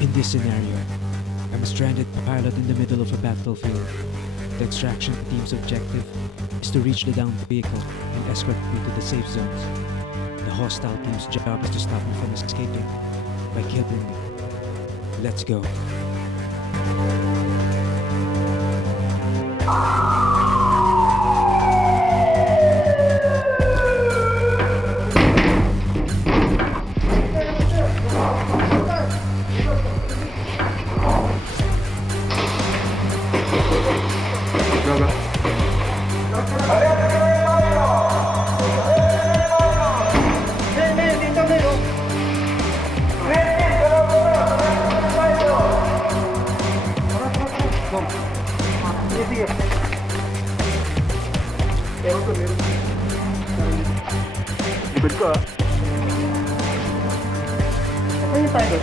In this scenario, I'm a stranded pilot in the middle of a battlefield. The extraction team's objective is to reach the downed vehicle and escort me to the safe zones. The hostile team's job is to stop me from escaping by killing me. Let's go. Likod ko ah. Ano yung tayo?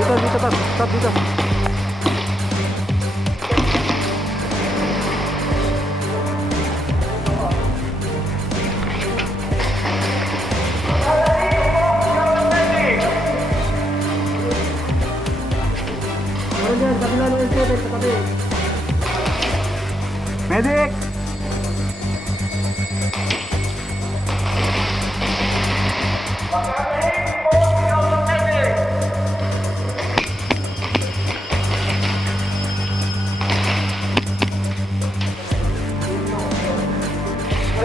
Dito, Pat. Stop dito. Medic!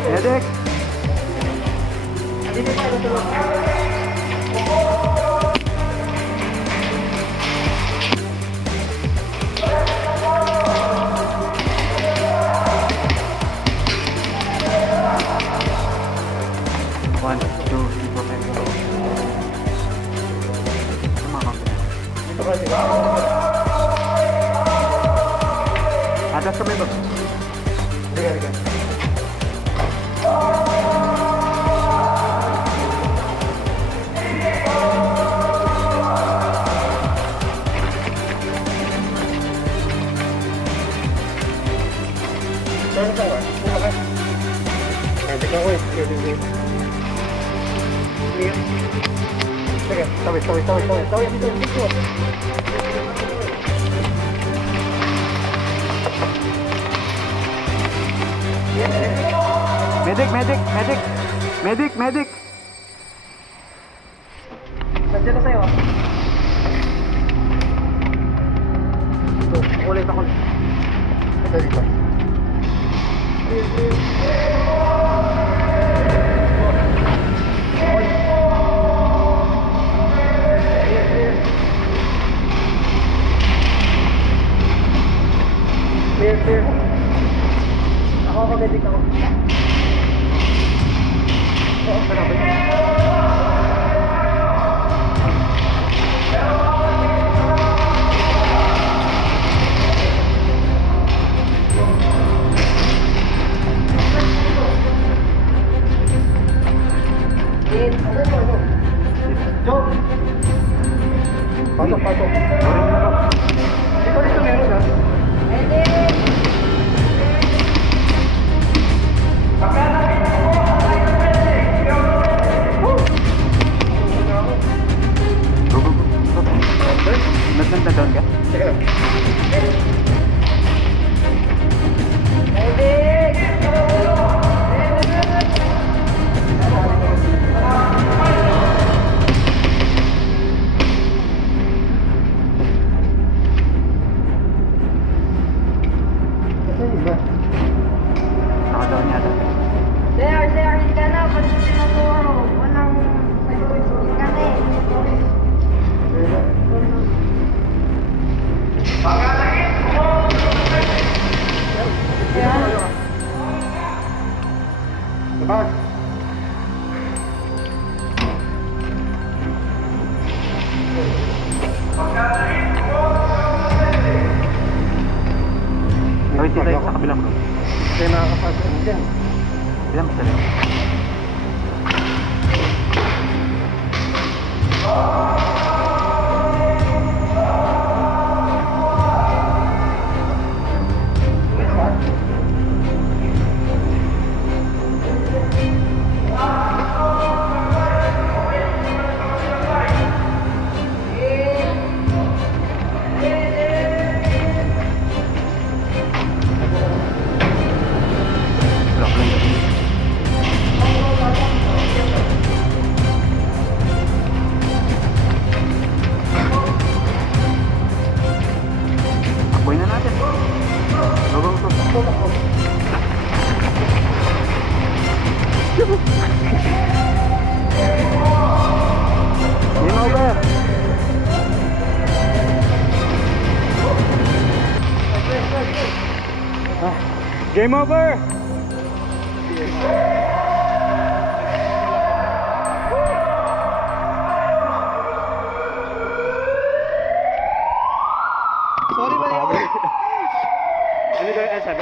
Medic! One, two, three, four, five, go. Atas kami ba? Sige. Medic! Nandiyan na sa'yo. Ulit ako. Ito dito. Clear. Ako medic ako. Pasok. Dito meron ha. Nagkanta doon ka? Sige. Nakadoon yata. There, hindi ka na. Pati sinaturo. Walang hindi ka na eh. Kapag! Gawin tayo sa kabilang room. Kaya nakakapasok dyan. Bilang basta rin. Game over!